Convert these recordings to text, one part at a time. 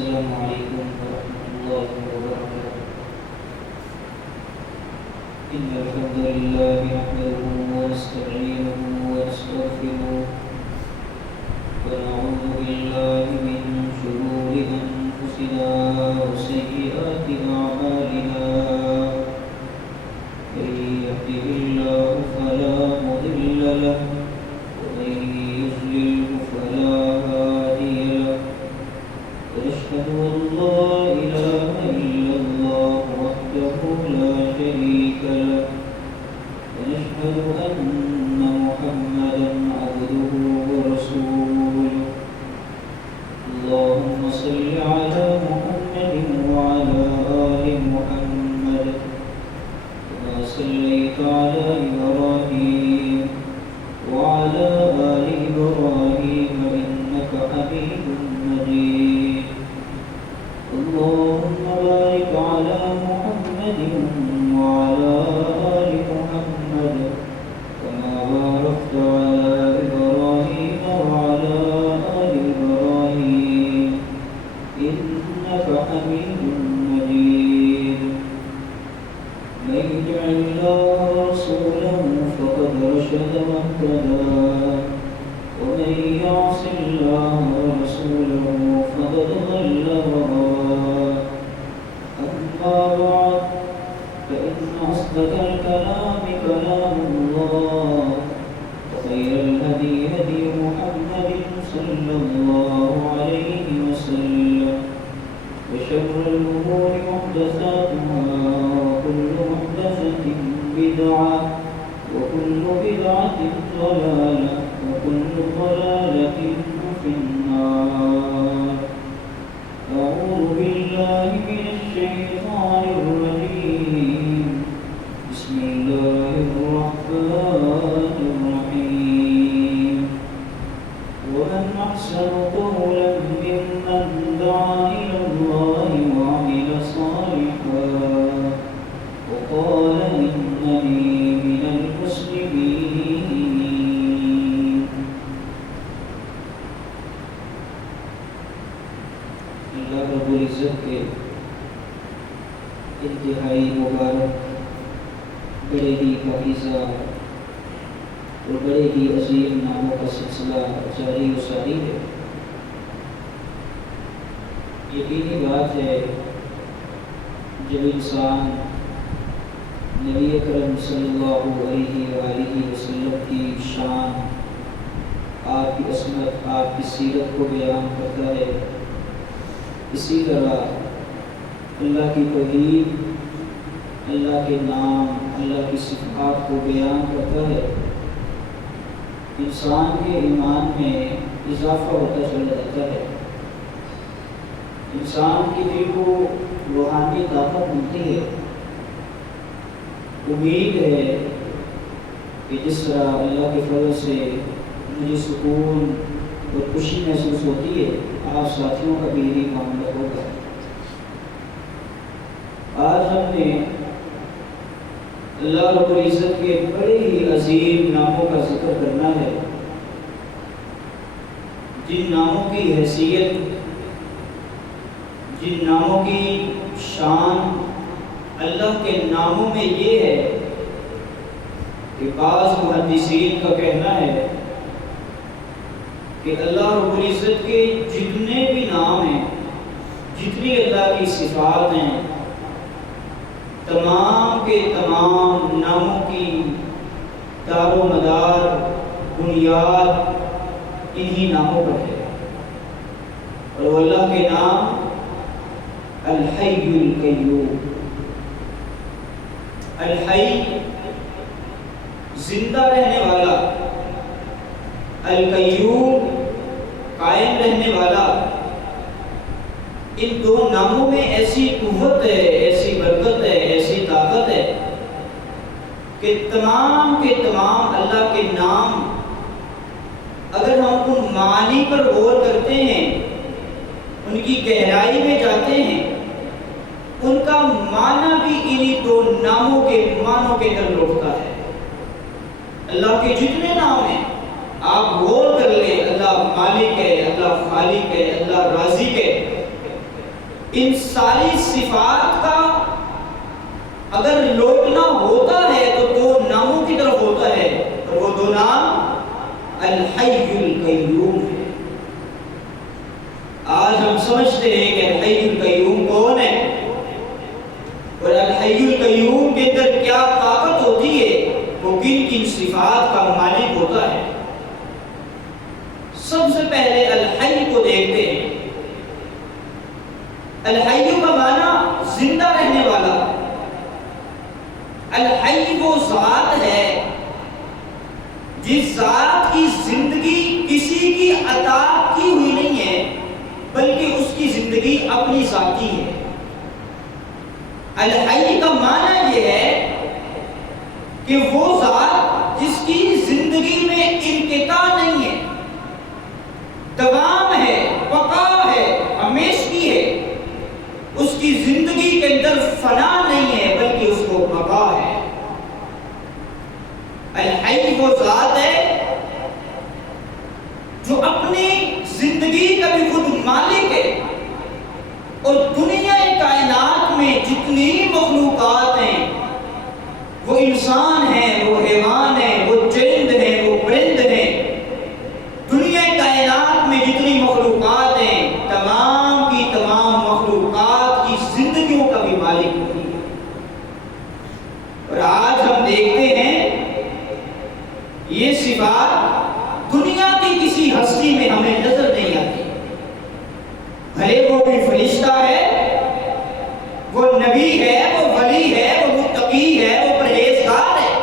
السلام عليكم ورحمة الله وبركاته. إن الحمد لله نحمده ونستعينه ونستغفره ونعوذ بالله من شرور أنفسنا وسيئات أعمالنا. من يهده الله فلا مضل له ومن يضلل فلا هادي له. ونشهد أن لا إله إلا الله وحده لا شريك له. ونشهد أن محمدا عبده ورسوله. اللهم صل على محمد وعلى آل محمد كما صليت على إبراهيم وعلى آل إبراهيم إنك حميد مجيد. اللهم بارك على محمد وعلى آل محمد كما باركت على إبراهيم وعلى آل إبراهيم إنك حميد مجيد. من يطع الله ورسوله فقد رشد واهتدى ومن يعص الله ورسوله فقد ضل وغوى. أما بعد فإن أصدق الكلام كلام الله وخير الهدي هدي محمد صلى الله عليه وسلم وشر الأمور محدثاتها وكل محدثة بدعة وكل بدعة ضلالة وكل ضلالة في النار. أعوذ بالله من الشيطان الرجيم. بسم الله الرحمن الرحيم. ومن أحسن قولا ممن دعا إلى الله وعمل صالحا وقال إنني من المسلمين. اللہ رب العزت کے انتہائی مبارک بڑے ہی پاکیزہ اور بڑے ہی عظیم ناموں کا سلسلہ جاری و ساری ہے. یقینی بات ہے جب انسان نبی اکرم صلی اللہ علیہ وآلہ وسلم کی شان، آپ کی عصمت، آپ کی سیرت کو بیان کرتا ہے، اسی طرح اللہ کی توحید، اللہ کے نام، اللہ کی صفات کو بیان کرتا ہے، انسان کے ایمان میں اضافہ ہوتا چلا جاتا ہے. انسان کے دل کو روحانی طاقت ملتی ہے. امید ہے کہ جس طرح اللہ کے فضل سے مجھے سکون اور خوشی محسوس ہوتی ہے، آپ ساتھیوں کا بھی یہی معاملہ ہوگا. آج ہم نے اللہ رب العزت کے بڑے ہی عظیم ناموں کا ذکر کرنا ہے، جن ناموں کی حیثیت، جن ناموں کی شان اللہ کے ناموں میں یہ ہے کہ بعض محدثین کا کہنا ہے کہ اللہ رب العزت کے جتنے بھی نام ہیں، جتنی اللہ کی صفات ہیں، تمام کے تمام ناموں کی دار و مدار، بنیاد انہی ناموں پر ہے. اور وہ اللہ کے نام الحی القیوم. الحی زندہ رہنے والا، القیوم قائم رہنے والا. ان دو ناموں میں ایسی قوت ہے، ایسی برکت ہے، ایسی طاقت ہے کہ تمام کے تمام اللہ کے نام اگر ہم ان معانی پر غور کرتے ہیں، ان کی گہرائی میں جاتے ہیں، ان کا معنی بھی انہی دو ناموں کے معنوں کے اندر لوٹتا ہے. اللہ کے جتنے نام ہیں آپ غور کر لیں، اللہ مالک ہے، اللہ خالق ہے، اللہ رازق ہے، ان ساری صفات کا اگر لوٹنا ہوتا ہے تو دو ناموں کی طرف ہوتا ہے، اور وہ دو نام الحی القیوم ہے۔ آج ہم سمجھتے ہیں کہ الحی القیوم کون ہے، اور الحی القیوم کے اندر کیا طاقت ہوتی ہے، وہ کن کن صفات کا مالک ہوتا ہے۔ سب سے پہلے الحی کو دیکھتے ہیں۔ الحی کا معنی زندہ رہنے والا۔ الحی وہ ذات ہے جس ذات کی زندگی کسی کی عطا کی ہوئی نہیں ہے، بلکہ اس کی زندگی اپنی ذاتی ہے۔ الحی کا معنی یہ ہے کہ وہ ذات جس کی زندگی میں انقطاع نہیں ہے، دوام ہے، بقا ہے، ہمیشگی ہے۔ اس کی زندگی کے اندر فنا نہیں ہے، بلکہ اس کو بقا ہے۔ الحی وہ ذات ہے جو اپنی زندگی کا بھی خود مالک ہے، اور دنیا کائنات میں جتنی مخلوقات ہیں، وہ انسان ہیں، وہ حیوان ہیں، وہ چرند ہیں، وہ پرند ہیں، دنیا کائنات میں جتنی مخلوقات ہیں، تمام کی تمام مخلوقات کی زندگیوں کا بھی مالک ہوتی ہے۔ اور آج ہم دیکھتے ہیں یہ صفات دنیا کی کسی ہستی میں ہمیں نظر نہیں آتی، بھلے وہ کوئی فرشتہ ہے، وہ نبی ہے، وہ ولی ہے، وہ متقی ہے، وہ پرہیزگار ہے،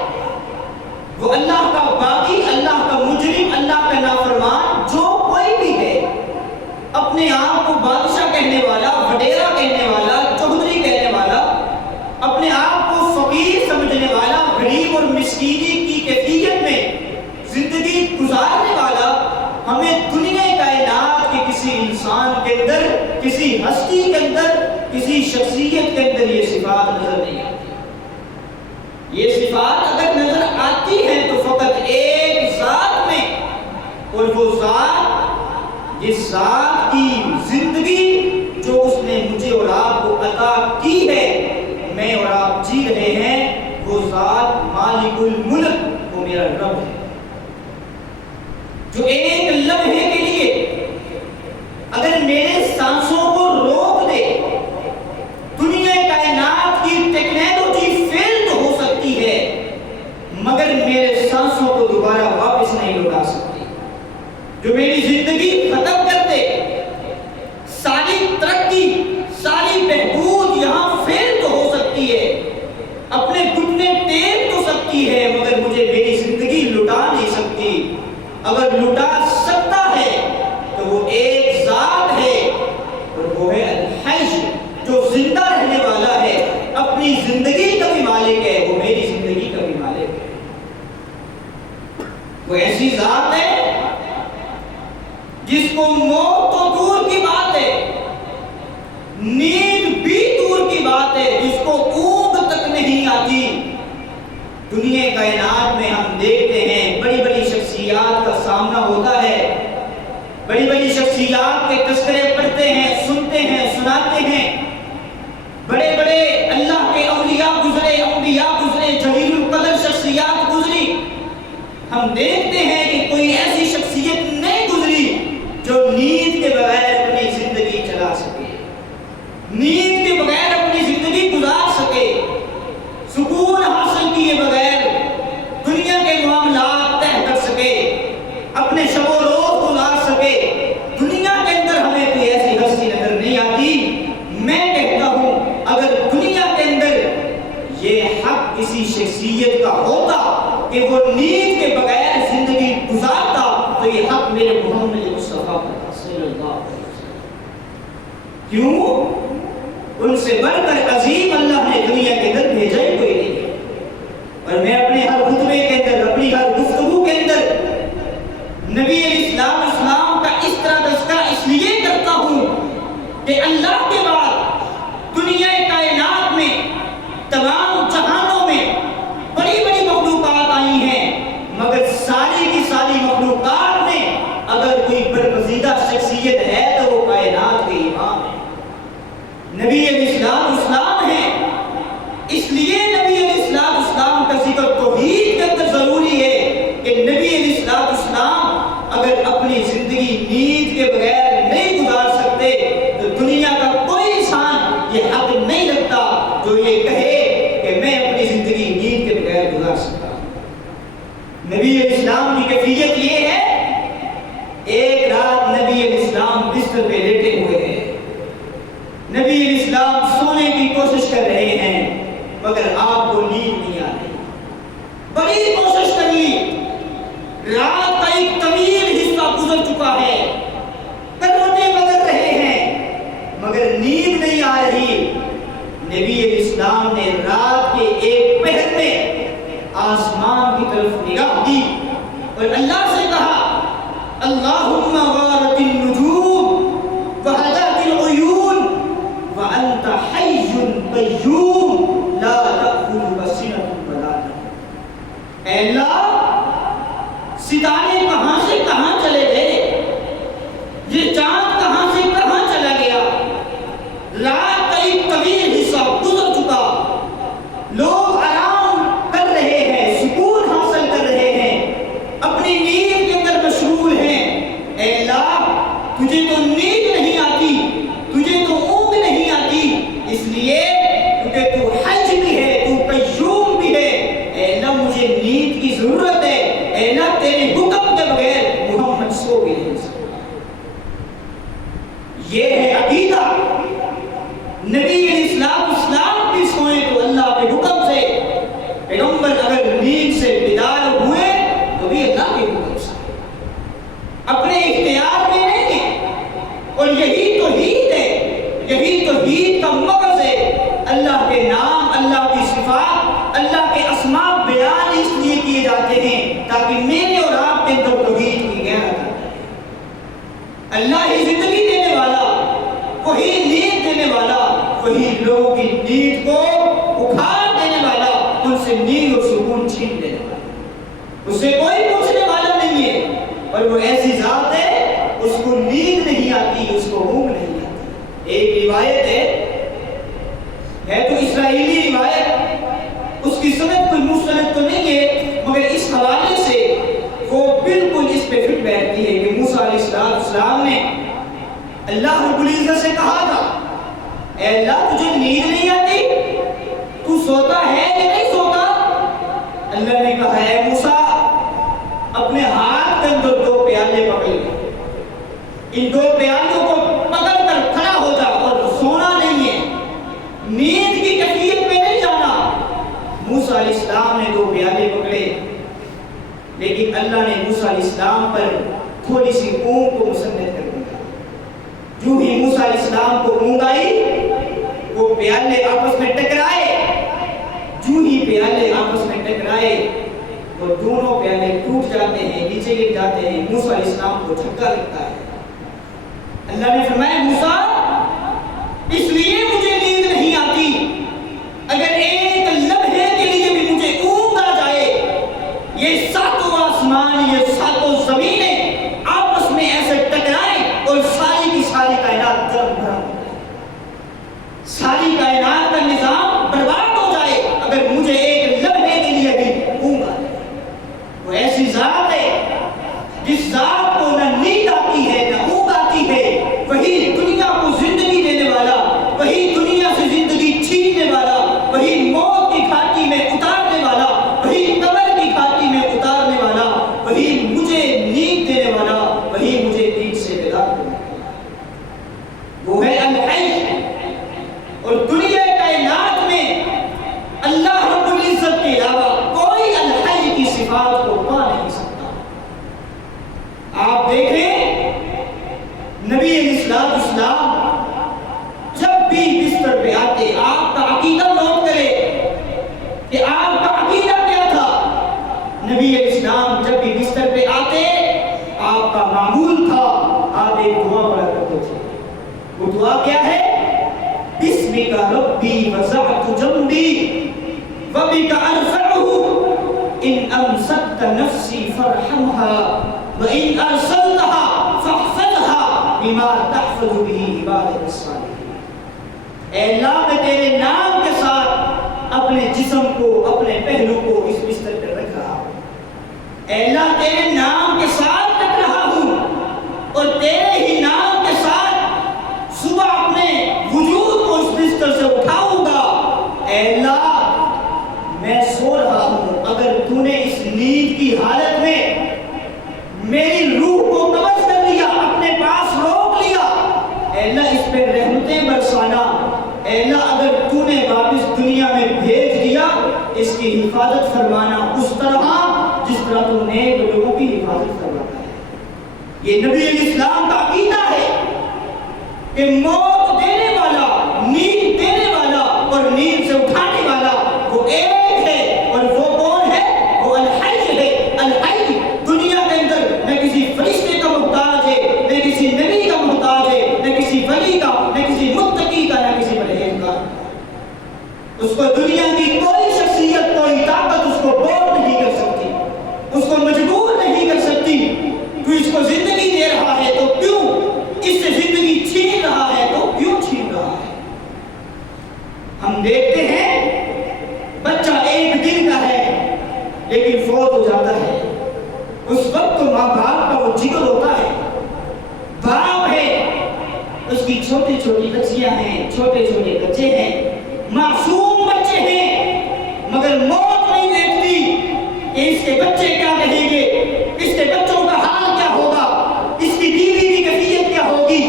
وہ اللہ کا باغی، اللہ کا مجرم، اللہ کا نافرمان، جو کوئی بھی ہے، اپنے آپ کو بادشاہ کہنے والا، وڈیرا کہنے والا، چودھری کہنے والا، اپنے آپ کو فقیر سمجھنے والا، غریب اور مسکینی کی کیفیت میں زندگی گزارنے والا، ہمیں دنیا کائنات کے کسی انسان کے اندر، کسی ہستی کے اندر، کسی شخصیت کے اندر یہ صفات نظر نہیں آتی۔ یہ صفات اگر نظر آتی ہیں تو فقط ایک ذات میں، اور وہ ذات جس ذات کی زندگی جو اس نے مجھے اور آپ کو عطا کی ہے، میں اور آپ جی رہے ہیں، وہ ذات مالک الملک، وہ میرا رب ہے، جو ایک لمحے کے لیے اگر میرے سانسوں کو روک دے، دنیا کائنات کی ٹیکنالوجی فیل تو ہو سکتی ہے، مگر میرے سانسوں کو دوبارہ واپس نہیں لوٹا سکتی، جو میری زندگی ختم کر دے، ساری ترقی، ساری بہبود یہاں فیل تو ہو سکتی ہے، اپنے گھٹنے ٹیک تو سکتی ہے، مگر مجھے میری زندگی لٹا نہیں سکتی۔ اگر لٹا سکتا ہے تو وہ ایک ذات ہے، اور وہ ہے الحی، جو زندہ رہنے والا ہے، اپنی زندگی کا بھی مالک ہے، وہ میری زندگی کا بھی مالک ہے۔ وہ ایسی ذات ہے جس کو موت تو دور کی بات ہے، نیند بھی دور کی بات ہے، جس کو اونگ تک نہیں آتی۔ دنیا کائنات میں ہم دیکھتے ہیں بڑی بڑی شخصیات کا سامنا ہوتا ہے، بڑی بڑی شخصیات کے تذکرے پڑھتے ہیں، سنتے ہیں، سناتے ہیں، بڑے بڑے اللہ کے اولیاء گزرے، انبیاء گزرے، جلیل القدر شخصیات گزری، ہم دیکھتے ہیں کہ کوئی ایسی شخصیت نہیں گزری جو نیند کے بغیر اپنی زندگی چلا سکے، نیند کے بغیر اپنی زندگی گزار سکے، سکون حاصل کیے بغیر دنیا کے معاملات طے کر سکے، اپنے شب و روز گزار سکے۔ دنیا کے اندر ہمیں کوئی ایسی ہستی نظر نہیں آتی۔ میں کہتا ہوں اگر دنیا کے اندر یہ حق کسی شخصیت کا ہوتا کہ وہ نیند کے بغیر زندگی گزارتا، تو یہ حق میرے محمد مصطفیٰ صلی اللہ علیہ وسلم۔ کیوں؟ ان سے بڑھ کر عظیم اللہ نے دنیا کے اندر بھیجا ہی کوئی نہیں ہے۔ اور میں اپنے ہر خطبے کے اندر، اپنی ہر گفتگو کے اندر نبی اسلام کا اس طرح تذکرہ اس لیے کرتا ہوں کہ اللہ کے بعد دنیا کائنات میں، تمام جہانوں میں بڑی بڑی مخلوقات آئی ہیں، مگر ساری کی ساری مخلوقات میں اگر کوئی برگزیدہ شخصیت ہے تو وہ کائنات کے امام ہے۔ نبی علیہ السلام اسلام ہے، اس لیے نبی علیہ السلام کا ذکر توحید کے اندر ضروری ہے کہ نبی علیہ السلام اگر اپنی زندگی نیند کے بغیر نہیں گزار سکتے تو دنیا کا کوئی انسان یہ حق نہیں رکھتا جو یہ کہے کہ میں اپنی زندگی نیند کے بغیر گزار سکتا ہوں۔ نبی علیہ السلام کی کیفیت یہ ہے، ایک رات نبی علیہ السلام بستر پہ لیٹے ہوئے ہیں، نبی علیہ السلام سونے کی کوشش کر رہے ہیں مگر آپ کو نیند نہیں آ رہی، بڑی کوشش کر لی، رات کا ایک طویل حصہ گزر چکا ہے، کروٹیں بدل رہے ہیں مگر نیند نہیں آ رہی۔ نبی علیہ السلام نے رات کے ایک پہر میں آسمان کی طرف نگاہ کی اور اللہ سے کہا، اللہم غارت النجوم وہدت العیون وانت حی قیوم لا تأخذک سنۃ ولا نوم۔ اے اللہ، ستارے کہاں سے کہاں چلے گئے، یہ چاند کہاں سے کہاں چلا گیا، رات کا ایک طویل حصہ گزر چکا، لوگ آرام کر رہے ہیں، سکون حاصل کر رہے ہیں، اپنی نیند کے اندر مشغول ہیں۔ اے اللہ، تجھے تو نیند نہیں آتی، تجھے تو اونگ نہیں آتی، اس لیے کیونکہ تو حج بھی ہے، تو قیوم بھی ہے، اے اللہ مجھے نیند کی ضرورت ہے، اے اللہ تیرے حکم کے بغیر محمد سو بھی نہیں سکتا۔ یہ ہے عقیدہ۔ نبی علیہ السلام بھی سوئے تو اللہ کے حکم سے، پیغمبر اگر نیند سے بیدار ہوئے تو بھی اللہ کے حکم سے، اپنے اختیار میں نہیں ہے۔ اور یہی توحید ہے، یہی توحید کا مغز ہے۔ اللہ کے نام، اللہ کی صفات، اللہ کے اسماء بیان اس لیے کیے جاتے ہیں تاکہ میرے اور آپ کے اندر توحید کی گہرائی آ جائے۔ اللہ ہی زندگی دینے والا، وہی نیند دینے والا، وہی لوگوں کی نیند کو اکھاڑ دینے والا، ان سے نیند اور سکون چھین دینے والا، اس سے کوئی پوچھنے والا نہیں ہے۔ اور وہ ایسی ذات ہے، اس کو نیند نہیں آتی، اس کو اونگ نہیں آتی۔ ایک روایت ہے تو اسرائیلی روایت، اس کی سند کوئی مستند تو نہیں ہے مگر اس حوالے سے وہ بالکل اس پہ فٹ بیٹھتی ہے کہ موسیٰ علیہ السلام نے اللہ رب العزت سے کہا تھا، اے اللہ تجھے نیند نہیں آتی، تو سوتا ہے یا نہیں سوتا؟ اللہ نے کہا، اے موسیٰ اپنے ہاتھ کے اندر 2 پیالے پکڑ لے، ان 2 پیالوں کو پکڑ کر کھڑا ہو جا، اور سونا نہیں ہے، نیند کی کیفیت میں نہیں جانا۔ موسیٰ علیہ السلام نے 2 پیالے پکڑے، لیکن اللہ نے موسیٰ علیہ السلام پر تھوڑی سی اونگ کو مسلط کر دیا۔ جو ہی موسیٰ علیہ السلام کو اونگ آئی، وہ پیالے آپس میں ٹکرائے، جو ہی پیالے آپس میں ٹکرائے وہ دونوں پیالے ٹوٹ جاتے ہیں، نیچے گر جاتے ہیں، موسیٰ علیہ السلام کو جھٹکا لگتا ہے۔ اللہ نے فرمایا، موسیٰ اس لیے مجھے نیند نہیں آتی، اگر ایک لمحے کے لیے بھی مجھے اونگ آ جائے، یہ 7 آسمان، یہ 7 زمینیں آپس میں ایسے ٹکرائیں اور ساری کی ساری کائنات درم بھرم ہو جائے، ساری کائنات کا نظام برباد ہو جائے اگر مجھے ایک لمحے کے لیے بھی اونگ آ جائے۔ وہ ایسی ذات ہے جس ذات کو نہ نیند آتی ہے نہ اونگ آتی ہے، وہی دنیا کو زندگی دینے والا، وہی دنیا سے زندگی چھیننے والا، وہی موت کی گھاٹی میں اتارنے والا، وہی قبر کی گھاٹی میں اتارنے والا، وہی مجھے نیند دینے والا، وہی مجھے نیند سے بیدار کرنے والا، وہ ہے الحی۔ اور دنیا کائنات میں اللہ رب العزت کے علاوہ کوئی الحی کی صفات کو پا نہیں سکتا۔ آپ دیکھیں نبی علیہ السلام جب بھی بستر پہ آتے، آپ کا عقیدہ نوٹ کرے کہ آپ کا عقیدہ کیا تھا۔ نبی علیہ السلام جب بھی بستر پہ آتے، آپ کا معمول تھا، آپ ایک دعا پڑھا کرتے تھے۔ وہ دعا کیا ہے؟ بسمک ربی وضعت جنبی وبک ارفعہ ان امسکت نفسی فارحمها وان ارسلتها فاحفظها بما تحفظ به عبادك الصالحین۔ اے اللہ میں تیرے نام کے ساتھ اپنے جسم کو، اپنے پہلو کو اس بستر پر رکھ رہا ہوں۔ اے اللہ تیرے نام کے ساتھ رکھ رہا ہوں اور تیرے ہی نام کے ساتھ صبح اپنے وجود کو اس بستر سے اٹھاؤں گا۔ اے اللہ میں سو رہا ہوں، اگر تو نے اس نیند کی حالت میں میری روح کو قبض کر لیا، اپنے پاس روک لیا، اے اللہ اس پہ رحمتیں برسانا۔ اے اللہ اگر تو نے واپس دنیا میں بھیج دیا، اس کی حفاظت فرمانا اس طرح جس طرح تو نیک لوگوں کی حفاظت فرماتا ہے۔ یہ نبی علیہ السلام کا عقیدہ ہے کہ موت دینے والا، نیند دینے والا اور نیند سے اٹھانے والا وہ ایک ہے، اور وہ کون ہے؟ وہ الحی ہے۔ الحی دنیا کے اندر نہ کسی فرشتے کا محتاج ہے، نہ کسی نبی کا محتاج ہے، نہ کسی ولی کا، نہ کسی متقی کا، نہ کسی پرہیزگار کا۔ اس کو دنیا کی کوئی شخصیت، کوئی طاقت اس کو بور نہیں کر سکتی، اس کو مجبور نہیں کر سکتی۔ تو اس کو زندگی دے رہا ہے تو کیوں اس سے زندگی چھین رہا ہے، تو کیوں چھین رہا ہے؟ ہم دیکھتے ہیں بچہ ایک دن کا ہے لیکن فوت ہو جاتا ہے، اس وقت تو ماں باپ کا وہ جگر ہوتا ہے، باپ ہے، اس کی چھوٹی چھوٹی بچیاں ہیں، چھوٹے چھوٹے بچے ہیں، معصوم بچے ہیں، مگر موت نہیں دیکھتی کہ اس کے بچے کیا کہیں گے، اس کے بچوں کا حال کیا ہوگا، اس کی بیوی کی کیفیت کیا ہوگی۔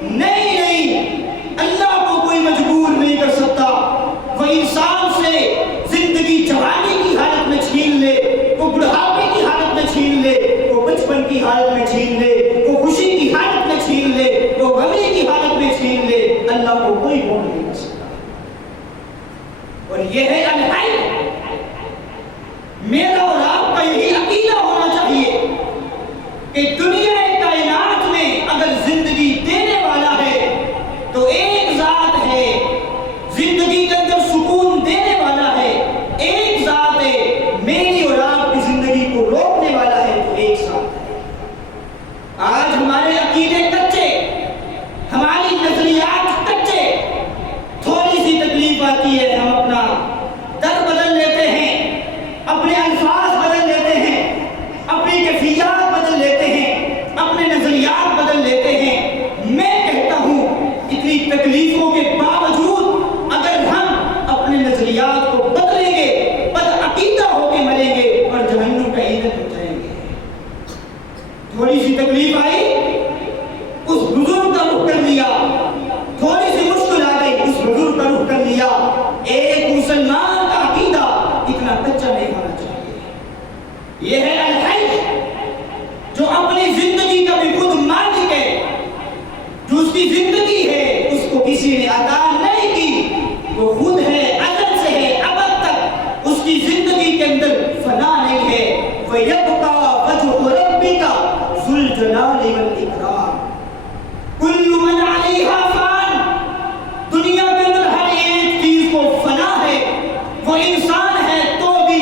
نہیں نہیں، اللہ کو کوئی مجبور نہیں کر سکتا۔ وہ انسان سے زندگی جوانی کی حالت میں چھین لے، وہ بڑھاپے کی حالت میں چھین لے، وہ بچپن کی حالت میں چھین لے، وہ خوشی کی حالت میں چھین لے، وہ غمی کی حالت میں چھین لے، اللہ کو کوئی موت نہیں کر سکتا۔ اور یہ ہے الحی۔ میرا اور آپ کا یہی عقیدہ ہونا چاہیے کہ دنیا کائنات میں اگر زندگی دینے والا ہے تو ایک ذات ہے، زندگی کے اندر سکون دینے والا ہے ایک ذات ہے، میری اور آپ کی زندگی کو روکنے والا ہے تو ایک ذات ہے۔ آج ہمارے عقیدے کچے، ہماری نظریات کچے، تھوڑی سی تکلیف آتی ہے ہم اپنا در بدل لیتے ہیں، اپنے الفاظ بدل لیتے ہیں، اپنی کیفیات بدل لیتے ہیں، اپنے نظریات بدل لیتے ہیں۔ میں کہتا ہوں اتنی تکلیفوں کے باوجود اگر ہم اپنے نظریات کو بدلیں گے، بدعقیدہ ہو کے مریں گے اور جہنم کا ایندھن ہو جائیں گے۔ تھوڑی سی تکلیف آئی، اس بزرگ کا رخ کر لیا، تھوڑی سی مشکل آ گئی، اس بزرگ کا رخ کر لیا۔ ایک مسلمان کا عقیدہ اتنا کچا نہیں ہونا چاہیے۔ یہ ہے الحی، جو اپنی زندگی کا بھی خود مالک ہے، جو اس کی زندگی ہے اس کو کسی نے عطا نہیں کی، وہ خود ہے، ازل سے ہے، ابد تک اس کی زندگی کے اندر فنا نہیں ہے۔ وَيَبْقَى وَجْهُ رَبِّكَ ذُو الْجَلَالِ وَالْإِكْرَامِ۔ كُلُّ مَنْ عَلَيْهَا فَانٍ، دنیا کے اندر ہر ایک چیز کو فنا ہے، وہ انسان ہے تو بھی،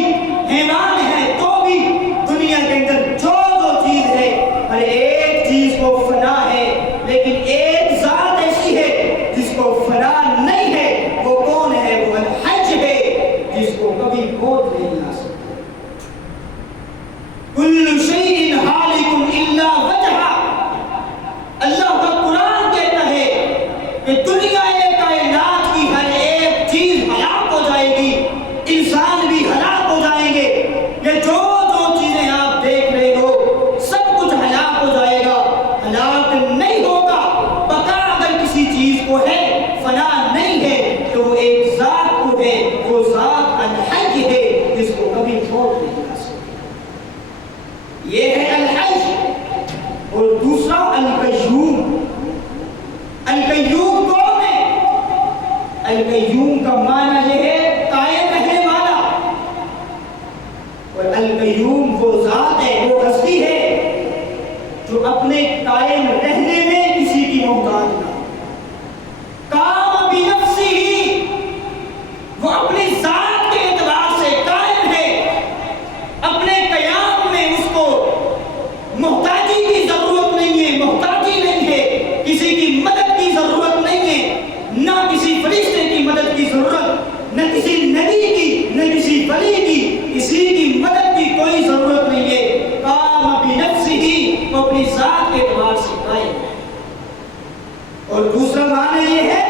حیوان ہے تو بھی، دنیا کے اندر جو چیز ہے ہر ایک چیز کو فنا ہے، لیکن ایک ذات ایسی ہے جس کو فنا نہیں ہے، وہ کون ہے؟ وہ الحی ہے، جس کو کبھی موت نہیں آ سکتی۔ کل شیء ہالک الا وجہہ، اللہ کا قرآن کہتا ہے کہ دنیا کائنات کی ہر ایک چیز ہلاک ہو جائے گی، انسان بھی ہلاک ہو جائیں گے، یہ جو چیزیں آپ دیکھ رہے ہو سب کچھ ہلاک ہو جائے گا، ہلاک نہیں ہوگا۔ بقا اگر کسی چیز کو ہے، فنا نہیں ہے، تو وہ ایک ذات کو ہے، وہ ذات الحی ہے جس کو کبھی موت نہیں آ سکتی۔ یہ ہے الحی۔ اور دوسرا القیوم۔ القیوم کون ہے؟ القیوم کا معنی یہ ہے قائم رہنے والا، اور القیوم وہ ذات ہے، وہ ہستی ہے جو اپنے قائم رہنے میں کسی کی محتاج نہ ہو۔ قائم ہے۔ اور دوسرا معنی یہ ہے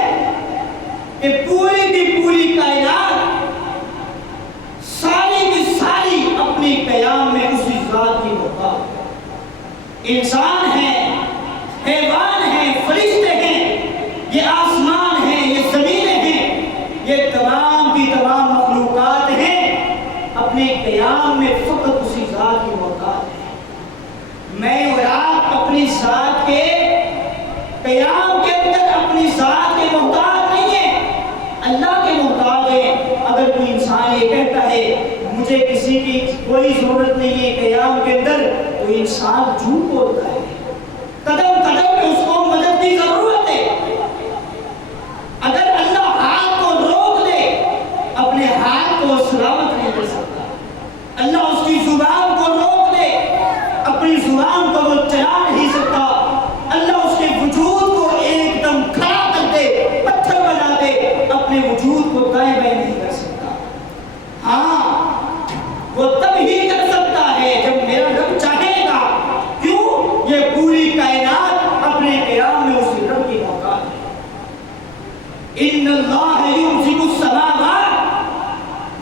کہ پوری کی پوری کائنات ساری کی ساری اپنی قیام میں اسی ذات کی محتاج ہے۔ انسان ہیں، حیوان ہیں، فرشتے ہیں، یہ آسمان ہیں، یہ زمینیں ہیں، یہ تمام کی تمام مخلوقات ہیں، اپنے قیام میں فقط اسی ذات کی محتاج ہے۔ میں اور آپ اپنی ذات کے قیام کے اندر اپنی ذات کے محتاج نہیں ہیں، اللہ کے محتاج ہیں۔ اگر کوئی انسان یہ کہتا ہے مجھے کسی کی کوئی ضرورت نہیں ہے قیام کے اندر، تو انسان جھوٹ بولتا ہے۔ قدم قدم پہ اس کو مدد کی ضرورت ہے۔ اگر اللہ ہاتھ کو روک دے، اپنے ہاتھ کو سلامت نہیں کر سکتا۔ اللہ اس کی زبان کو روک دے، اپنی زبان کو وہ چلا نہیں سکتا۔ اللہ اس کے وجود کو ایک دم کھڑا کر دے، پتھر بنا دے، اپنے وجود کو دائیں بائیں نہیں کر سکتا۔ ہاں وہ تب ہی کر سکتا ہے جب میرا رب چاہے گا۔ کیوں؟ یہ پوری کائنات اپنے قیام میں اسی رب کی محتاج ہے۔ ان اللہ یمسک السماوات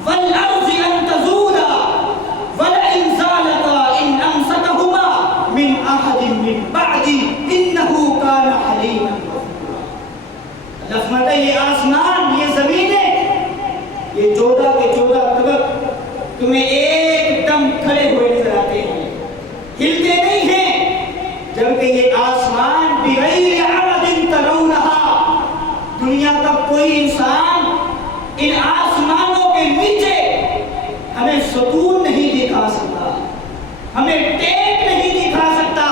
والارض ان تزولا ولئن زالتا ان امسکہما من احد من بعدی انہ کان حلیما غفورا۔ اللہ فرماتا ہے یہ آسمان، یہ زمینیں، یہ 14 کے 14 طبق تمہیں ایک دم کھڑے ہوئے نظر آتے ہیں، ہلتے نہیں ہیں، جبکہ یہ آسمان بغیر عمد ترونہا، دنیا کا کوئی انسان ان آسمانوں کے نیچے ہمیں ستون نہیں دکھا سکتا، ہمیں ٹیک نہیں دکھا سکتا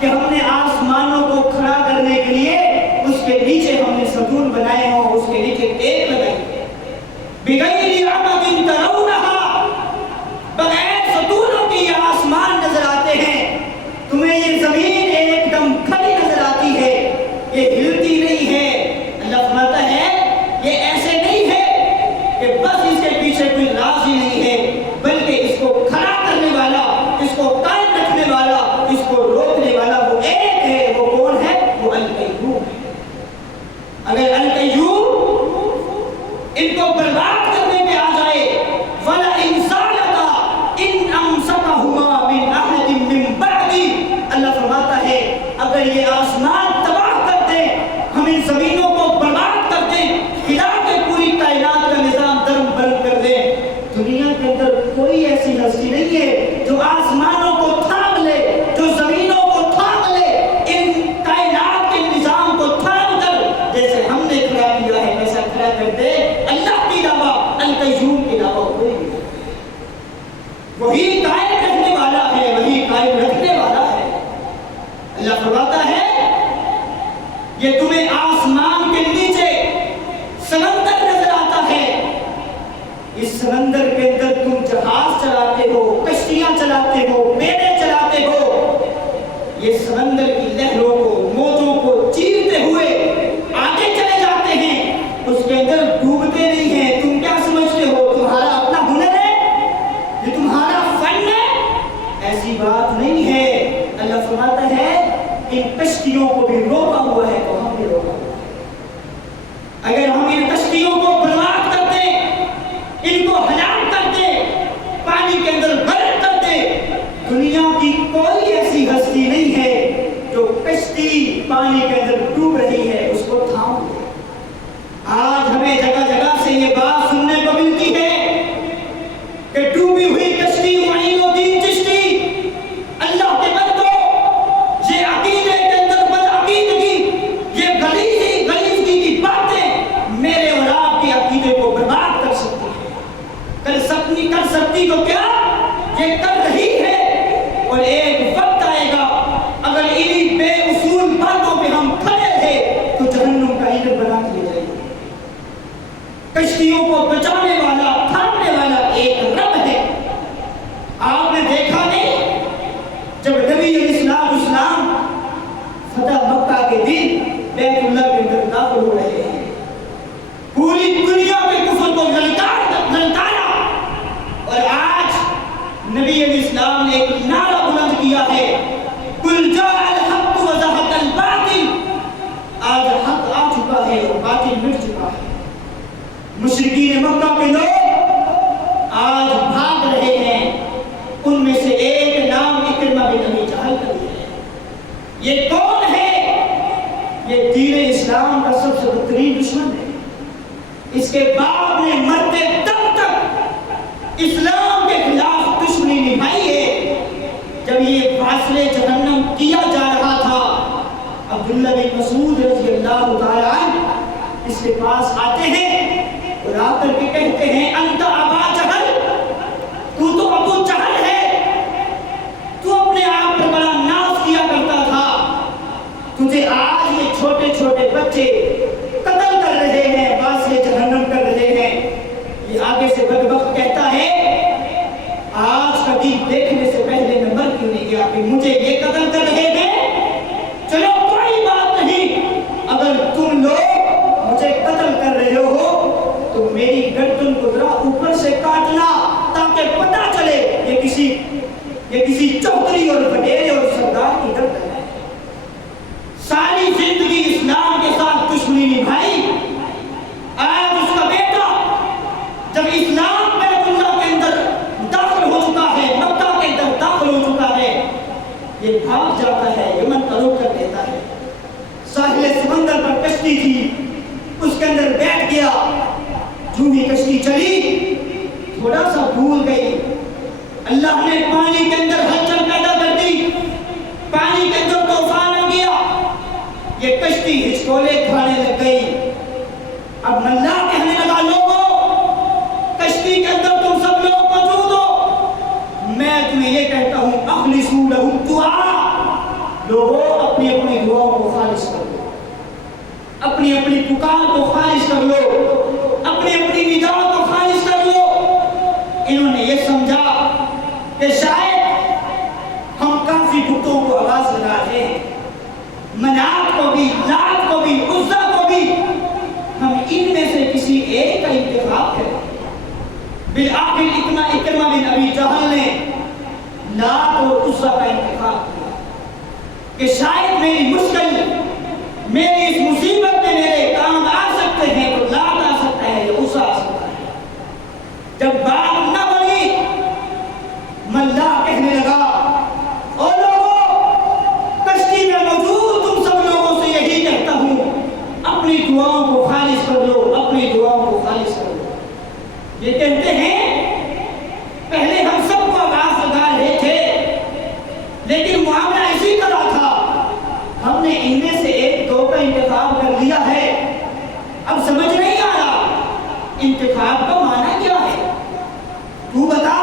کہ ہم نے آسمانوں کو کھڑا کرنے کے لیے اس کے نیچے ہم نے ستون بنائے ہوں، اس کے نیچے ٹیک لگائی۔ بغیر عمد ترونہا، بغیر ستونوں کی یہ آسمان نظر آتے ہیں، تمہیں یہ زمین ایک دم کھڑی نظر آتی ہے، یہ ہلتی نہیں ہے۔ اللہ فرماتا ہے یہ ایسے نہیں ہے کہ بس اس کے پیچھے کوئی راز ہی نہیں ہے، بلکہ اس کو کھڑا کرنے والا، اس کو قائم رکھنے والا، اس کو روکنے والا وہ ایک ہے۔ وہ کون ہے؟ وہ القیوم ہے۔ اگر القیوم ان کو برباد کرنے میں آ جائے، وَلَئِن زَالَتَا إِنْ أَمْسَكَهُمَا مِنْ أَحَدٍ مِّن بَعْدِي، اللہ فرماتا ہے اگر یہ آسمان تباہ کر دیں، ہم ان زمینوں کو برباد کر دیں، ہلا کے پوری کائنات کا نظام درم برم کر دیں، دنیا کے اندر کوئی ایسی ہستی نہیں ہے جو آسمانوں کو تھام لے، جو زمینوں کو تھام لے، ان کائنات کے نظام کو تھام کر جیسے ہم نے کھڑا کیا ہے ویسا کھڑا کر دے۔ اللہ کی علاوہ، القیوم کے علاوہ کوئی نہیں، وہی قائم رکھنے والا ہے، وہی قائم رکھنے والا ہے۔ اللہ فرماتا ہے یہ تمہیں آسمان کے نیچے سمندر نظر آتا ہے، اس سمندر کے اندر تم جہاز چلاتے ہو، کشتیاں چلاتے ہو، بیڑے چلاتے ہو، یہ سمندر کی لہروں کو، موجوں کو چیرتے ہوئے آگے چلے جاتے ہیں، اس کے اندر ڈوبتے نہیں ہیں۔ تم کیا سمجھتے ہو تمہارا اپنا ہنر ہے، یہ تمہارا فن ہے؟ ایسی بات نہیں ہے۔ اللہ فرماتا ہے ان کشتیوں کو بھی روکا ہوا ہے تو ہم بھی روکا ہوا ہے۔ اگر ہم ان کشتیوں کو برباد کر دیں، ان کو ہلاک کر دیں، پانی کے اندر غرق کر دیں، دنیا کی کوئی ایسی ہستی نہیں ہے جو کشتی پانی کے اندر ڈوب رہی ہے اس کو تھام دے۔ آج ہمیں جگہ جگہ سے یہ بات سننے کو ملتی ہے کہ ڈوبی ہوئی کشتی معین الدین چشتی، اللہ کے بندو، یہ عقیدے کے اندر بدعقیدگی، یہ غلیظی کی باتیں میرے اور آپ کے عقیدے کو برباد کر سکتی ہیں۔ کر سکتی تو کیا یہ کر رہی ہے، اور ایک وقت آئے گا اگر انہی بے اصول باتوں پہ ہم کھڑے رہے تو جہنم کا ایندھن بنا دیا جائے گا۔ کشتیوں کو بچانے والا، تھامنے والا ایک رب ہے۔ آپ نے دیکھا نہیں جب نبی علیہ السلام فتح مکہ کے دن بیت اللہ کے اندر داخل ہو رہے ہیں، پوری دنیا میں کفر کو للکارا، اور آج نبی علیہ السلام نے ایک نعرہ بلند کیا ہے، قل جاء الحق وزهق یہ دین اسلام کا سب سے بدترین دشمن ہے. اس کے باپ نے مرتے دم تک اسلام کے خلاف دشمنی نبھائی ہے. جب یہ فاصلے جہنم کیا جا رہا تھا، عبداللہ بن مسعود رضی اللہ تعالیٰ عنہ اس کے پاس آتے ہیں اور آ کر کے کہتے ہیں انت ابا جہل، تو ابو جہل ہے، تو اپنے آپ پر بڑا ناز کیا کرتا تھا، تجھے آج یہ چھوٹے چھوٹے بچے قتل کر رہے ہیں، باعث جہنم کر رہے ہیں. یہ آگے سے بدبخت کہتا ہے آج کبھی دیکھنے سے پہلے میں مر کیوں نہیں گیا کہ مجھے یہ قتل کر رہے ہیں. چلو کوئی بات نہیں، اگر تم لوگ مجھے قتل کر رہے ہو تو میری گردن کو ذرا اوپر سے کاٹنا تاکہ پتہ چلے یہ کسی چوکری اور وڈیرے اور سردار کی گردن ہے. ساری زندگی اسلام کے ساتھ دشمنی نبھائی. آج اس کا بیٹا جب اسلام بیت اللہ کے اندر داخل ہو چکا ہے، مکہ کے اندر داخل ہو چکا ہے، یہ بھاگ جاتا ہے، یمن کا رخ کر دیتا ہے. ساحل سمندر پر کشتی تھی، اس کے اندر بیٹھ گیا. جو ہی کشتی چلی تھوڑا سا بھول گئی، اللہ نے پانی کے اندر ہلچل پیدا کر دی، پانی کے اندر طوفان آ گیا، یہ کشتی ہچکولے کھانے لگ گئی. اب اللہ کہنے لگا لوگوں کشتی کے اندر تم سب لوگ موجود ہو، میں تمہیں یہ کہتا ہوں اخلصوا لہ الدعاء، لوگوں اپنی اپنی دعاؤں کو خالص کر لو، اپنی اپنی پکار کو خالص کر لو، اپنی اپنی ندا کو خالص کر لو. انہوں نے یہ سمجھا کہ شاید ہم کافی بتوں کو آواز لگا رہے ہیں، منات کو بھی، لات کو بھی، عزا کو بھی، ہم ان میں سے کسی ایک کا انتخاب کریں. بالآخر اکرمہ بن ابی جہل نے لات اور عزا کا انتخاب کیا کہ شاید میری مشکل، میری اس مصیبت میں میرے کام آ سکتے ہیں، تو لات آ سکتا ہے یا عزا آ سکتا ہے. جب بات نہ بنی ملا کہنے لگا او لوگوں کشتی میں موجود تم سب لوگوں سے یہی کہتا ہوں اپنی دعاؤں کو خالص کر لو، اپنی دعاؤں کو خالص کر لو. یہ کہتے ہیں پہلے ہم سب کو آواز لگا رہے تھے لیکن معاملہ اسی طرح تھا، ہم نے ان میں سے ایک دو کا انتخاب کر لیا ہے، اب سمجھ نہیں آ رہا انتخاب کا معنی کیا ہے. تو بتا،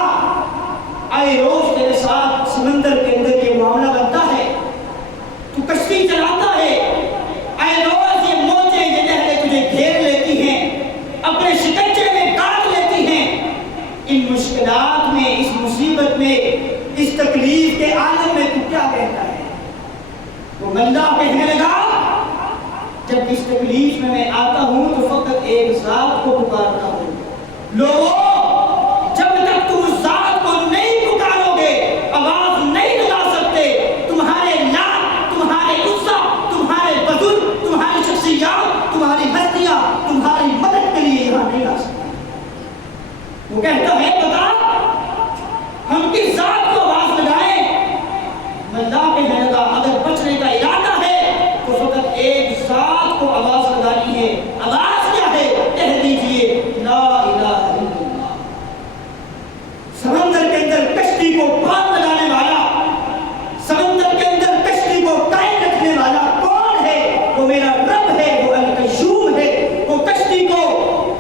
آئے روز تیرے ساتھ سمندر کے اندر یہ معاملہ بنتا ہے، تو کشتی چلاتا ہے، آئے روز یہ موجیں یہ لہریں تجھے گھیر لیتی ہیں، اپنے شکنجے میں کاٹ لیتی ہیں. ان مشکلات میں، اس مصیبت میں، اس تکلیف کے عالم میں تو کیا کہتا ہے؟ وہ بندہ کہنے لگا جب اس تکلیف میں آتا ہوں تو فقط ایک ذات کو پکارتا ہوں. لوگوں جب تک تم اس ذات کو نہیں پکارو گے، آواز نہیں لگا سکتے، تمہارے لات، تمہارے عزا، تمہارے بزرگ، تمہاری شخصیات، تمہاری ہستیاں تمہاری مدد کے لیے یہاں نہیں آ سکتے. وہ کہتا ہے بتا ہم کس ذات کو آواز لگائیں؟ اللہ کہنے لگا اگر بچنے کا ارادہ ہے تو فقط ایک ذات کو آواز لگانی ہے. آواز کیا ہے؟ کہہ دیجئے لا الہ الا اللہ. سمندر کے اندر کشتی کو پار لگانے والا، سمندر کے اندر کشتی کو قائم رکھنے والا کون ہے؟ وہ میرا رب ہے، وہ القیوم ہے. وہ کشتی کو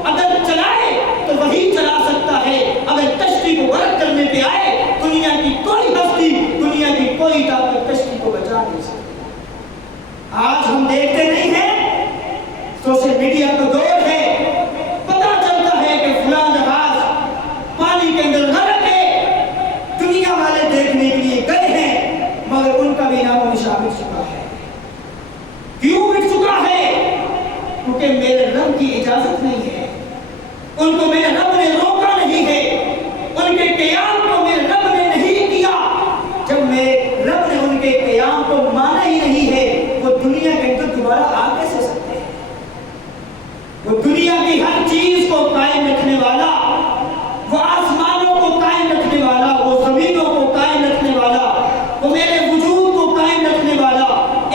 اگر چلائے تو وہی چلا سکتا ہے، اگر کشتی کو غرق کرنے پہ آئے دنیا کی کوئی ہستی، دنیا کی کوئی طاقت کشتی کو بچا نہیں سکتی. آج ہم دیکھتے نہیں ہیں، سوشل میڈیا کا دور ہے، پتہ چلتا ہے کہ فلاں جہاز پانی کے اندر غرق ہے، دنیا والے دیکھنے کے لیے گئے ہیں مگر ان کا بھی نام و نشان مٹ چکا ہے. کیوں مٹ چکا ہے؟ کیونکہ میرے رب کی اجازت نہیں ہے، ان کو میرے رب نے روکا نہیں ہے، ان کے قیام کو میرے رب نے نہیں کیا. جب میرے رب نے ان کے قیام کو مانا ہی نہیں ہے، وہ دنیا کے اندر دوبارہ آ کیسے سکتے ہیں؟ وہ دنیا کی ہر چیز کو قائم رکھنے والا، وہ آسمانوں کو قائم رکھنے والا، وہ زمینوں کو قائم رکھنے والا، وہ میرے وجود کو قائم رکھنے والا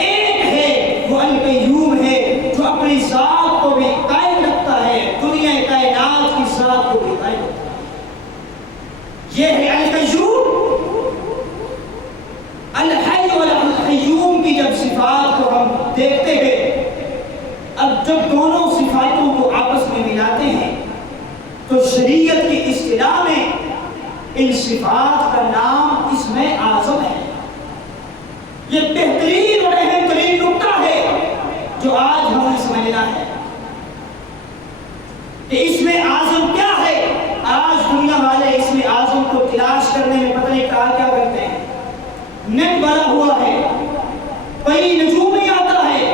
ایک ہے، وہ القیوم دیکھتے گئے. اب جب دونوں صفاتوں کو آپس میں ملاتے ہیں تو شریعت کی اصطلاح میں ان صفات کا نام اسم اعظم ہے. یہ بہترین اور اہم ترین نکتہ ہے جو آج ہمیں سمجھنا ہے کہ اسم اعظم کیا ہے. آج دنیا والے اسم اعظم کو تلاش کرنے میں پتہ نہیں کیا کرتے ہیں. نیٹ بنا ہوا ہے, کوئی نجوم نہیں آتا ہے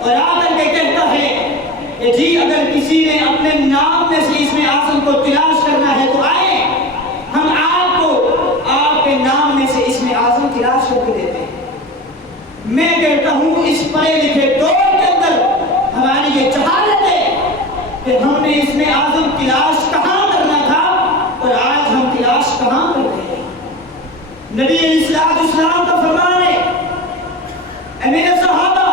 اور آ کر کے کہتا ہے کہ جی اگر کسی نے اپنے نام میں سے اسم اعظم کو تلاش کرنا ہے تو آئے, ہم آپ کو آپ کے نام میں سے اسم اعظم تلاش کر کے دیتے ہیں. میں کہتا ہوں اس پڑھے لکھے دور کے اندر ہماری یہ جہالت ہے کہ ہم نے اسم اعظم تلاش کہاں کرنا تھا اور آج ہم تلاش کہاں کر رہے ہیں. نبی علیہ السلام کا فرمان ہے, اے میرے صحابہ,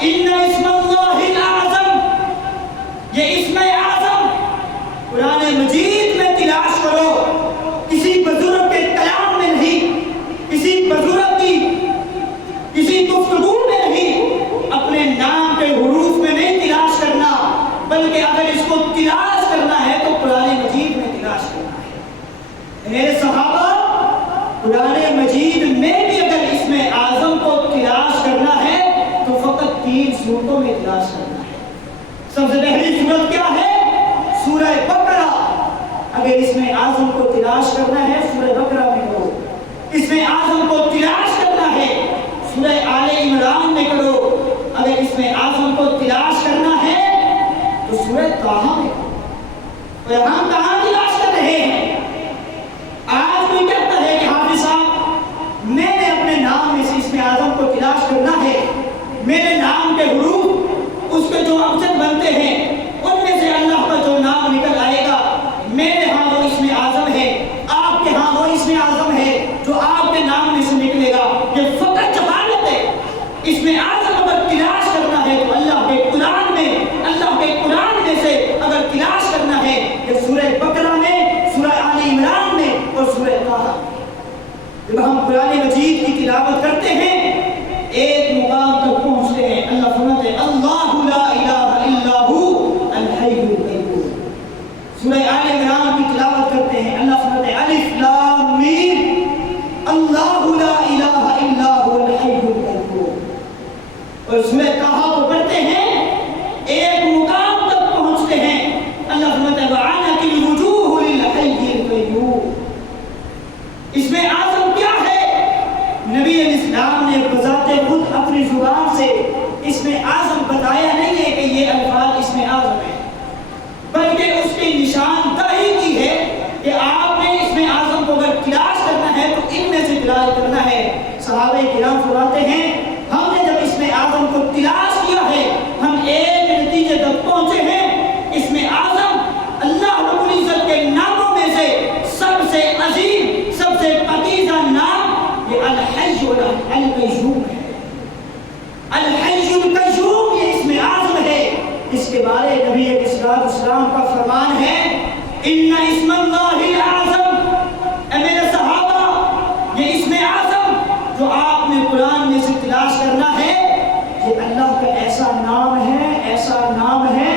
ان اسم اللہ الاعظم, یہ اسم اعظم قرآن مجید میں تلاش کرو, کسی بزرگ کے کلام میں نہیں, کسی بزرگ کی کسی گفتگو میں نہیں, اپنے نام کے حروف میں نہیں تلاش کرنا, بلکہ اگر اس کو تلاش کرنا ہے تو قرآن مجید میں تلاش کرنا ہے. میرے صحابہ, قرآن مجید میں بھی اگر اسم اعظم کو تلاش کرنا ہے تو فقط 3 سورتوں میں تلاش کرنا ہے. سب سے پہلی سورت کیا ہے؟ سورہ بقرہ. اگر اسم اعظم کو تلاش کرنا ہے سورہ بقرہ میں کرو. اسم اعظم کو تلاش کرنا ہے سورہ آل عمران میں کرو. اگر اسم اعظم کو تلاش کرنا ہے تو سورہ طٰہٰ میں کرو. اور ہم کہاں تلاش کر رہے ہیں؟ آج کوئی کہتا ہے کہ حافظ صاحب میں نے اپنے نام میں سے اسم اعظم کو تلاش کرنا ہے, میرے نام کے حروف اس کے جو ابجد بنتے ہیں ان میں سے اللہ کا جو نام نکل آئے گا, میرے ہاں وہ اسم اعظم ہے, آپ کے ہاں وہ اسم اعظم ہے جو آپ کے نام میں سے نکلے گا. یہ فقط جہالت ہے. اسم اعظم اگر تلاش کرنا ہے تو اللہ کے قرآن میں, اللہ کے قرآن میں سے اگر تلاش کرنا ہے کہ سورہ بقرہ میں, سورہ آل عمران میں اور سورہ طٰہٰ. جب ہم قرآن مجید کی تلاوت کرتے ہیں ایک مقام تک پہنچتے ہیں, اللہ فرماتے ہیں اللہ لا الہ الا هو الحی القیوم. سورہ آل عمران کی تلاوت کرتے ہیں, اللہ فرماتے ہیں الف لام میم اللہ لا الہ الا هو الحی القیوم. اور سورہ طٰہٰ کو پڑھتے ہیں ایک مقام تک پہنچتے ہیں, اللہ فرماتا ہے وعنت الوجوہ للحی القیوم. اس میں اعظم کیا ہے؟ نبی علیہ السلام نے بذات خود اپنی زبان سے اس میں اعظم بتایا نہیں ہے کہ یہ الفاظ اس میں اعظم ہے, بلکہ اس کی نشاندہی کی ہے کہ آپ نے اس میں اعظم کو اگر تلاش کرنا ہے تو ان میں سے تلاش کرنا ہے. صحابہ کرام فرماتے ہیں ہم نے جب اس میں اعظم کو تلاش کیا ہے ہم ایک نتیجے تک پہنچے ہیں, اس میں اعظم اللہ رب العزت کے ناموں میں سے سب سے عظیم, سب سے پاکیزہ نام یہ الحی القیوم ہے. الحی القیوم یہ اسم اعظم ہے. اس کے بارے نبی علیہ السلام کا فرمان ہے ان اسم اللہ الاعظم. اے میرے صحابہ, یہ اسم اعظم جو آپ نے قرآن میں سے تلاش کرنا ہے یہ اللہ کا ایسا نام ہے, ایسا نام ہے,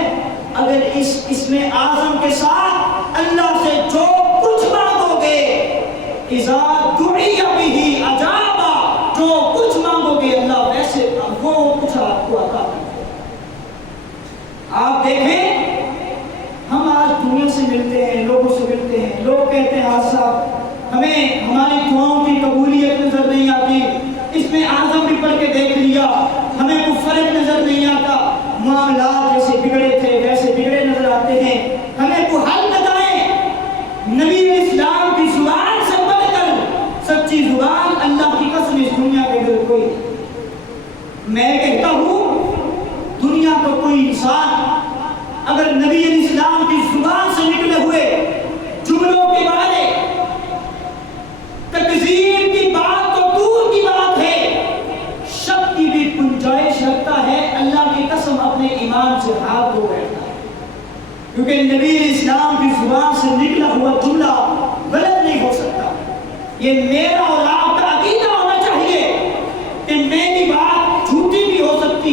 اگر اس اسم اعظم کے ساتھ اللہ سے جو کچھ مانگو گے اذا دعی بہ اجابا, جو کچھ مانگو گے اللہ ویسے وہ کچھ آپ کو عطا کرے. آپ دیکھیں ہم آج دنیا سے ملتے ہیں, لوگوں سے ملتے ہیں, لوگ کہتے ہیں حاج صاحب ہمیں ہماری دعاؤں کی قبولیت نظر نہیں آتی, اس میں اعظم بھی پڑھ کے دیکھ لیا ہمیں کوئی فرق نظر نہیں آتا, معاملات جیسے بگڑے تھے ویسے بگڑے نظر آتے ہیں, ہمیں کوئی حل بتائیں. نبی علیہ السلام کی زبان سے بڑھ کر سچی زبان اللہ کی قسم اس دنیا کے اندر کوئی. میں کہتا ہوں دنیا کا کوئی انسان اگر نبی علیہ السلام کی زبان سے نکلے ہوئے جملوں کے بارے تکذیب کی بات تو دور کی بات ہے, شک کی بھی گنجائش رکھتا ہے, اللہ کی قسم اپنے ایمان سے ہاتھ دھو بیٹھتا ہے. کیونکہ نبی علیہ السلام کی زبان سے نکلا ہوا جملہ غلط نہیں ہو سکتا. یہ میرا اور آپ کا عقیدہ ہونا چاہیے کہ میری بات جھوٹی بھی ہو سکتی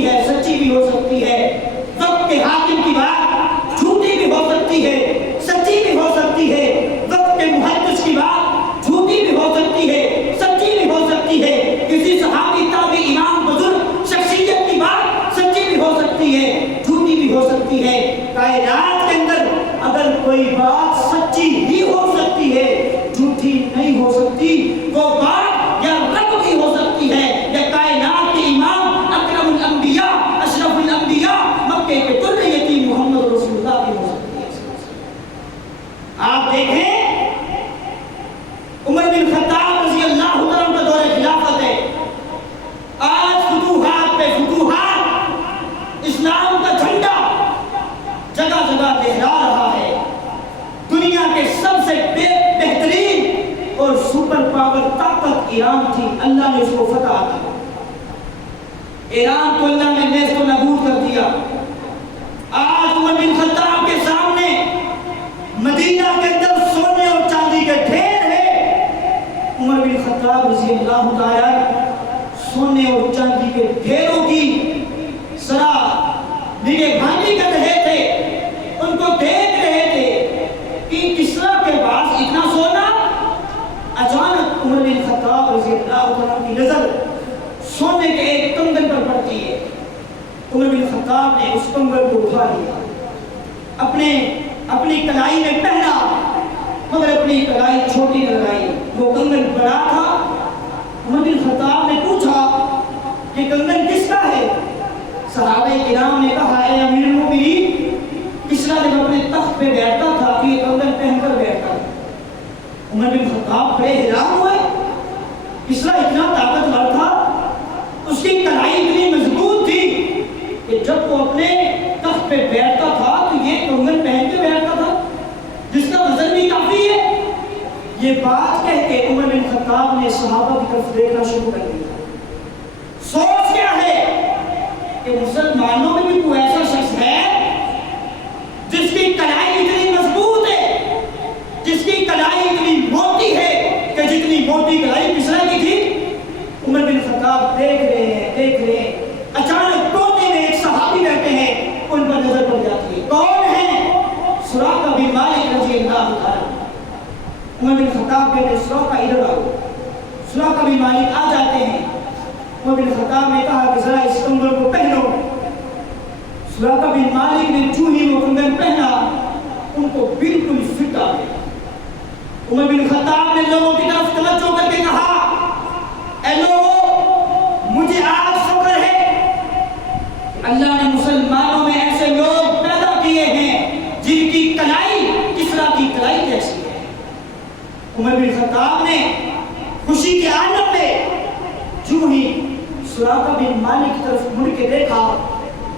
کو فتح آتی ہے. ایران کو اللہ نے نیست و نابود کر دیا. آج عمر بن خطاب کے سامنے مدینہ کے اندر سونے اور چاندی کے ڈھیر ہے. عمر بن خطاب رضی اللہ تعالی سونے اور چاندی کے ڈھیروں کی ذرا نگہبانی کر رہے تھے، ان کو دیکھ رہے تھے کہ کسریٰ کے پاس اتنا سونا. اچانک عمر بن خطاب رضی اللہ عنہ کی نظر سونے کے ایک کنگن پر پڑتی ہے. عمر بن خطاب نے اس کنگن کو اٹھا لیا، اپنی کلائی میں پہنا، مگر اپنی کلائی چھوٹی نظر آئی. وہ کنگن بڑا تھا. عمر بن خطاب نے پوچھا کہ کنگن کس کا ہے؟ صحابہ کرام نے کہا اے امیر المومنین، کسریٰ جب اپنے تخت پہ بیٹھتا تھا کہ یہ کنگن پہن کر بیٹھتا تھا. عمر بن خطاب بڑے حیران ہوئے. کسریٰ اتنا طاقتور تھا، اس کی کلائی اتنی مضبوط تھی کہ جب وہ اپنے تخت پہ بیٹھتا تھا تو یہ کنگن پہن کے بیٹھتا تھا جس کا وزن بھی کافی ہے. یہ بات کہہ کے عمر بن خطاب نے صحابہ کی طرف دیکھنا شروع کر دیا. سوچ کیا ہے کہ مسلمانوں میں بھی کوئی ایسا شخص ہے جس کی کلائی اتنی مضبوط ہے، جس کی کلائی اتنی موٹی ہے کہ جتنی موٹی کلائی کسریٰ کی تھی. عمر بن خطاب دیکھ رہے ہیں. اچانک کونے میں ایک صحابی بیٹھے ہیں، ان پر نظر پڑ جاتی ہے. کون ہے؟ سراقہ بن مالک رضی اللہ تعالی. عمر بن خطاب کہتے ہیں سراقہ ادھر آؤ. سراقہ بن مالک آ جاتے ہیں. عمر بن خطاب نے کہا کہ ذرا اس کنگن کو پہنو. سراقہ بن مالک نے جو ہی وہ کنگن پہنا ان کو بالکل فٹ آ گیا. عمر بن خطاب نے لوگوں کی طرف توجہ کر کے کہا اے لوگوں، مجھے آج فخر ہے کہ اللہ نے مسلمانوں میں ایسے لوگ پیدا کیے ہیں جن کی کلائی کسریٰ کی کلائی جیسی ہے. عمر بن خطاب نے خوشی کے عالم میں جو ہی سراقہ بن مالک کی طرف مڑ کے دیکھا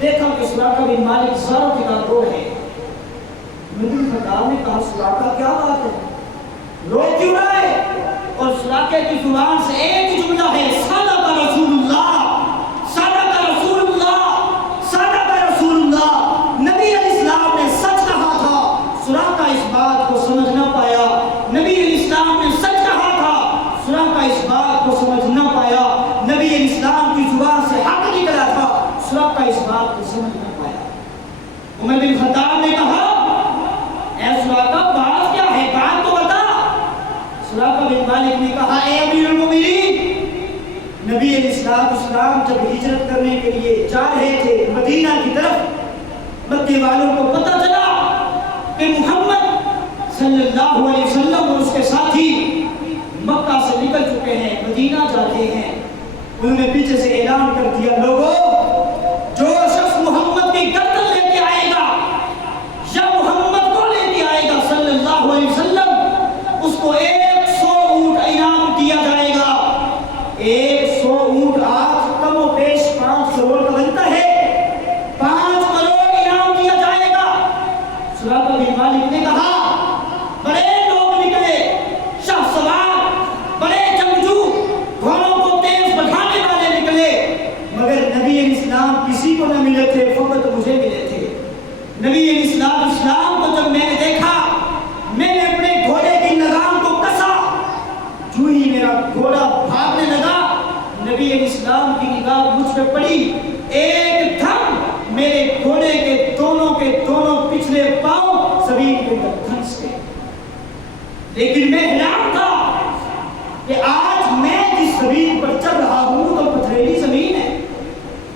کہ سراقہ بن مالک زاروں کی طرح ہے. عمر بن خطاب نے کہا سراقہ کیا بات ہے، رو کیوں رہا ہے؟ اور سراقہ کی زبان سے ایک ہی جملہ ہے صدق رسول اللہ، صدق رسول اللہ، صدق رسول اللہ. نبی علیہ السلام نے سچ کہا تھا. سراقہ اس بات کو سمجھ نہ پایا. نبی علیہ السلام نے سچ کہا تھا. سراقہ اس بات کو سمجھ نہ پایا. نبی علیہ السلام کی زبان سے حق نکلا تھا. سراقہ اس بات کو سمجھ نہ پایا. عمر بن خطاب نے کہا اے سراقہ بات کیا ہے، بات تو بتا. سراقہ بن مالک نے کہا اے امیر المومنین، نبی علیہ السلام جب ہجرت کرنے کے لیے جا رہے تھے مدینہ کی طرف، مکے والوں کو پتہ چلا کہ محمد صلی اللہ علیہ وسلم اور اس کے ساتھی مکہ سے نکل چکے ہیں، مدینہ جا رہے ہیں. انہوں نے پیچھے سے اعلان کر دیا لوگوں، جو شخص محمد کی گردن لے کے آئے گا یا محمد کو لے کے آئے گا صلی اللہ علیہ وسلم، اس کو 100 اونٹ انعام دیا جائے گا. 100 اونٹ آج کم و بیش 5 کروڑ کا بنتا ہے. 5 کروڑ انعام دیا جائے گا. سراقہ بن مالک نے کہا بڑے لوگ نکلے، شاہ سوار، بڑے جنگجو، گھوڑوں کو تیز بڑھانے والے نکلے، مگر نبی علیہ السلام کسی کو نہ ملے تھے، فقط مجھے ملے تھے. نبی علیہ السلام کو جب میں نے دیکھا، میں نے اپنے گھوڑے کی لگام کو کسا. جو ہی میرا گھوڑا بھاگنے لگا، نبی علیہ السلام کی نگاہ مجھ پہ پڑی. ایک دم میرے گھوڑے کے دونوں پچھلے پاؤں زمین کے اندر دھنس گئے. لیکن میں حیران تھا کہ آج میں جس زمین پر چل رہا ہوں تو پتھریلی زمین ہے،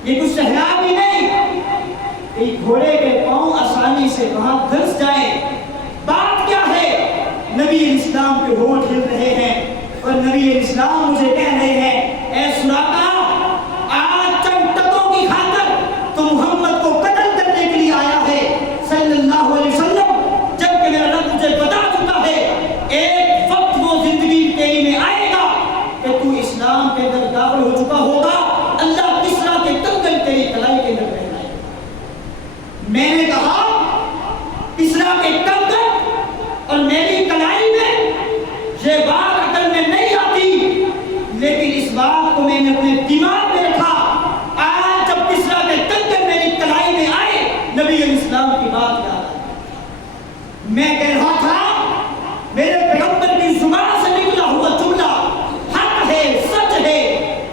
یہ کچھ صحرا بھی نہیں. ایک گھوڑے کے پاؤں آسانی سے وہاں دھنس جائیں. بات کیا ہے؟ نبی علیہ السلام کے ہونٹ ہل رہے ہیں اور نبی علیہ السلام مجھے کہہ رہے ہیں اے سراقہ، آج چند ٹکوں کی خاطر تو محمد کو قتل کرنے کے لیے آیا ہے صلی اللہ علیہ وسلم، جبکہ میرا رب مجھے بتا چکا ہے ایک وقت وہ زندگی تیری میں آئے گا کہ تو اسلام کے اندر داخل ہو چکا ہوگا. اللہ کسریٰ کے کنگن تیری کلائی کے اندر پہنائے گا. میں نے کہا کسریٰ کے کنگن اور میری کلائی میں یہ بات عقل میں نہیں آتی، لیکن اس میں کہہ رہا تھا میرے پیغمبر کی زبان سے نکلا ہوا جملہ حق ہے، سچ ہے.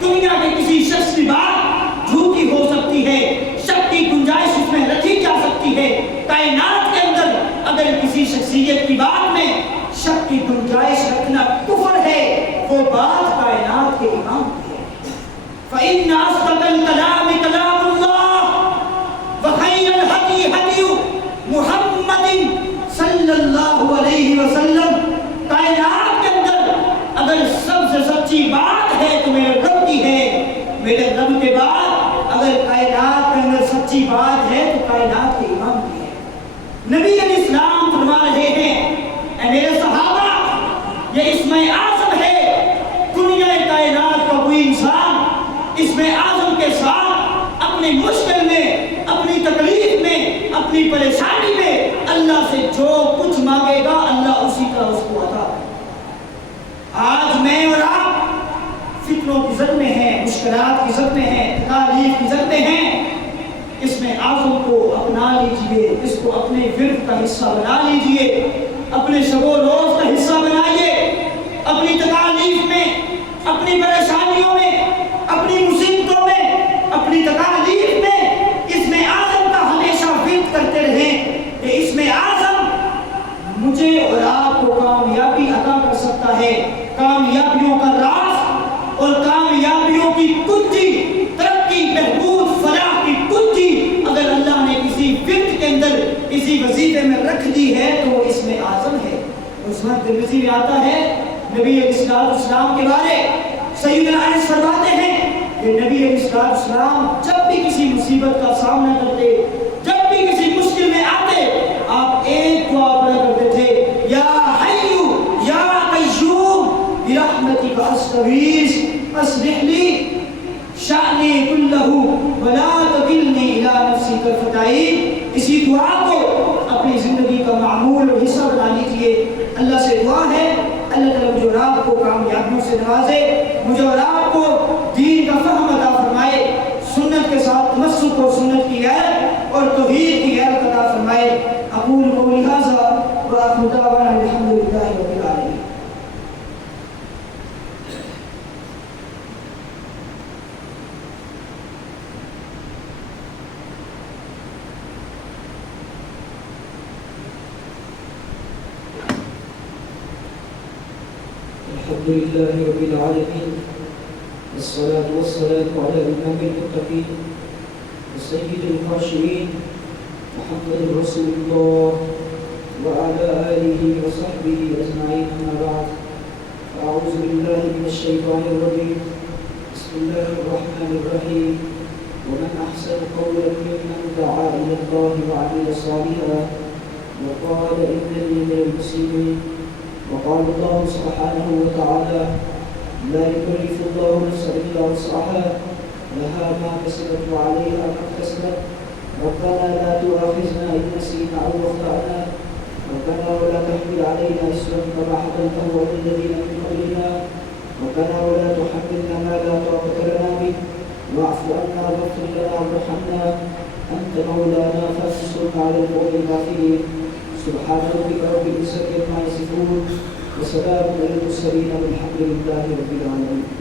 دنیا کے کسی شخص کی بات جھوٹی ہو سکتی ہے، شک کی گنجائش اس میں رکھی جا سکتی ہے. کائنات کے اندر اگر کسی شخصیت کی بات میں شک کی گنجائش رکھنا کفر ہے، وہ بات کائنات کے امام کی ہے. فإن أصدق الكلام كلام الله وخير الهدي هدي محمد صلی اللہ علیہ وسلم. کائنات کے اندر اگر سب سے سچی بات ہے تو میرے رب کی ہے. میرے رب کے بعد اگر کائنات کے اندر سچی بات ہے تو کائنات کے امام کی ہے. نبی علیہ السلام فرما رہے ہیں اے میرے صحابہ، یہ اسم اعظم ہے. دنیا کائنات کا کوئی انسان اسم اعظم کے ساتھ اپنی مشکل میں، اپنی تکلیف میں، اپنی پریشانی میں اللہ سے جو کچھ مانگے گا اللہ اسی کا اس کو عطا کرے. آج میں اور آپ فتنوں کی زد میں ہیں، مشکلات کی زد میں ہیں، تکالیف کی زد میں ہیں. اس میں اعظم کو اپنا لیجئے، اس کو اپنے ورد کا حصہ بنا لیجئے، اپنے شب و روز کا حصہ بنائیے. اپنی تکالیف میں، اپنی پریشانیوں میں، اپنی مصیبتوں میں، اپنی تکالیف میں اس میں اعظم کا ہمیشہ ورد کرتے رہیں کہ اس میں اعظم مجھے اور آپ کو کامیابی عطا کر سکتا ہے. کامیابیوں کا راز اور کامیابیوں کی کنجی، ترقی، بہبود، فلاح کی کنجی اگر اللہ نے کسی ورد کے اندر، کسی وظیفے میں رکھ دی ہے تو وہ اس میں اعظم ہے. اس وقت ترمذی میں آتا ہے نبی علیہ السلام کے بارے سیدنا انس فرماتے ہیں کہ نبی علیہ السلام جب بھی کسی مصیبت کا سامنا کرتے، جب بھی کسی مشکل میں آتے، آپ ایک دعا پڑھا کرتے تھے، یا حیّ یا قیوم برحمتک استغیث اصلح لی شأنی کلہ ولا تکلنی الی نفسی طرفۃ عین. اسی دعا کو اپنی زندگی کا معمول اور حصہ بنا لیجیے. اللہ سے دعا ہے اللہ تعالیٰ مجھے اور آپ کو کامیابیوں سے نوازے، مجھے اور آپ کو دین کا فہم عطا فرمائے، سنت کے ساتھ تمسک اور سنت کی غیرت اور توحید کی غیرت عطا فرمائے. اقول قولی ھذا وآخر دعوانا الحمد للہ رب العالمین. الحمد لله رب العالمين والصلاة والسلام على إمام المتقين وسيد الخاشعين محمد رسول الله وعلى آله وصحبه أجمعين. أما بعد، أعوذ بالله من الشيطان الرجيم. بسم الله الرحمن الرحيم. ومن أحسن قولا ممن دعا إلى الله وعمل صالحا وقال إنني من المسلمين. وقال الله سبحانه وتعالى لا يكلف الله نفسا إلا وسعها لها ما كسبت وعليها ما اكتسبت. ربنا لا تؤاخذنا إن نسينا أو أخطأنا. ربنا ولا تحمل علينا إصرا كما حملته على الذين من قبلنا. ربنا ولا تحملنا ما لا طاقة لنا به واعف عنا واغفر لنا وارحمنا أنت مولانا فانصرنا على القوم الكافرين. سبحان ربك رب العزة عما يصفون وسلام على المرسلين والحمد لله رب العالمين.